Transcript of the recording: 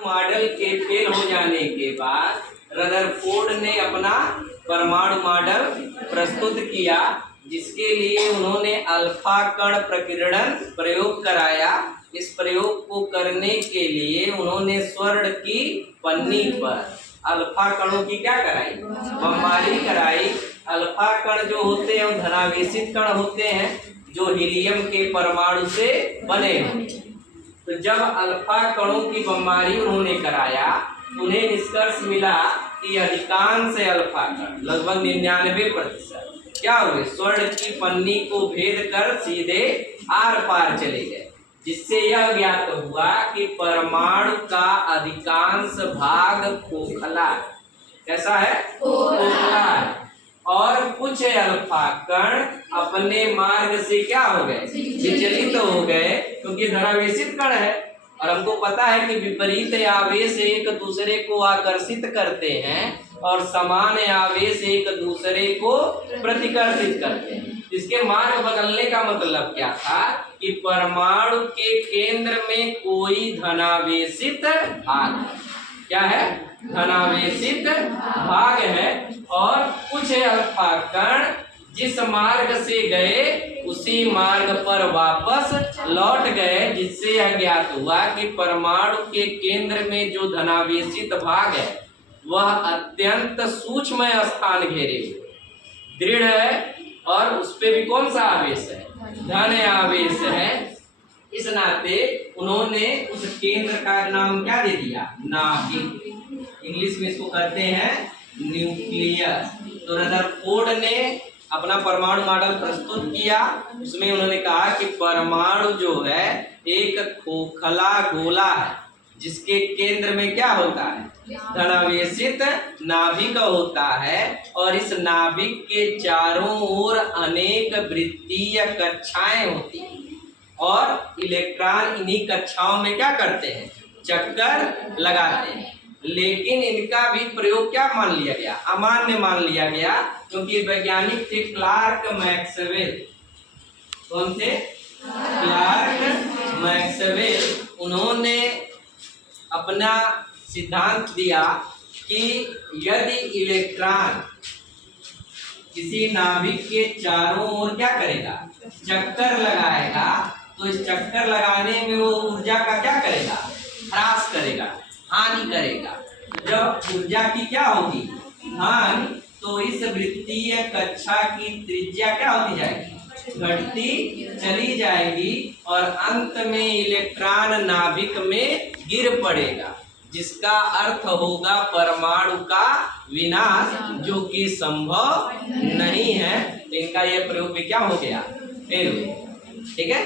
Model के fail हो जाने के बाद रदरफोर्ड ने अपना परमाणु मॉडल प्रस्तुत किया, जिसके लिए उन्होंने अल्फा कण प्रकीर्णन प्रयोग कराया। इस प्रयोग को करने के लिए उन्होंने स्वर्ण की पन्नी पर अल्फा कणों की क्या कराई, बमबारी कराई। अल्फा कण जो होते हैं वो धनावेशित कण होते हैं, जो हीलियम के परमाणु से बने होते हैं। तो जब अल्फा कणों की बमबारी उन्होंने कराया, उन्हें निष्कर्ष मिला कि अधिकांश अल्फा कण लगभग 99% क्या हुए, स्वर्ण की पन्नी को भेद कर सीधे आर पार चले गए, जिससे यह ज्ञात हुआ कि परमाणु का अधिकांश भाग खोखला है। कैसा है? खोखला है। और कुछ अल्फा कण अपने मार्ग से क्या हो गए, विचलित हो गए, क्योंकि धनावेशित कण है और हमको पता है कि विपरीत आवेश एक दूसरे को आकर्षित करते हैं और समान आवेश एक दूसरे को प्रतिकर्षित करते हैं। इसके मार्ग बदलने का मतलब क्या था कि परमाणु के केंद्र में कोई धनावेशित भाग, क्या है, धनावेशित भाग है, और कुछ अल्फा कण जिस मार्ग से गए उसी मार्ग पर वापस लौट गए, जिससे यह ज्ञात हुआ कि परमाणु के केंद्र में जो धनावेशित भाग है वह अत्यंत सूक्ष्म स्थान घेरे हुए दृढ़ है, और उस पे भी कौन सा आवेश है, धन आवेश है। इस नाते उन्होंने उस केंद्र का नाम क्या दे दिया, नाभिक। इंग्लिश में इसको कहते हैं न्यूक्लियस। तो रदरफोर्ड ने अपना परमाणु मॉडल प्रस्तुत किया, उसमें उन्होंने कहा कि परमाणु जो है एक खोखला गोला है, जिसके केंद्र में क्या होता है, धनावेशित नाभिक होता है, और इस नाभिक के चारों ओर अनेक वृत्तीय कक्षाएं होती हैं, और इलेक्ट्रॉन इन्हीं कक्षाओं में क्या करते हैं, चक्कर लगाते हैं। लेकिन इनका भी प्रयोग क्या मान लिया गया, अमान्य मान लिया गया, क्योंकि वैज्ञानिक थे क्लार्क मैक्सवेल। कौन थे? Clark Maxwell. उन्होंने अपना सिद्धांत दिया कि यदि इलेक्ट्रॉन किसी नाभिक के चारों ओर क्या करेगा, चक्कर लगाएगा, तो इस चक्कर लगाने में वो ऊर्जा का क्या करेगा, ह्रास करेगा, हानि करेगा। जब ऊर्जा की क्या होगी, हानि, तो इस वृत्तीय कक्षा की त्रिज्या क्या होती जाएगी, घटती चली जाएगी, और अंत में इलेक्ट्रॉन नाभिक में गिर पड़ेगा, जिसका अर्थ होगा परमाणु का विनाश, जो कि संभव नहीं है। इनका यह प्रयोग भी क्या हो गया, फेल हो गया। ठीक है।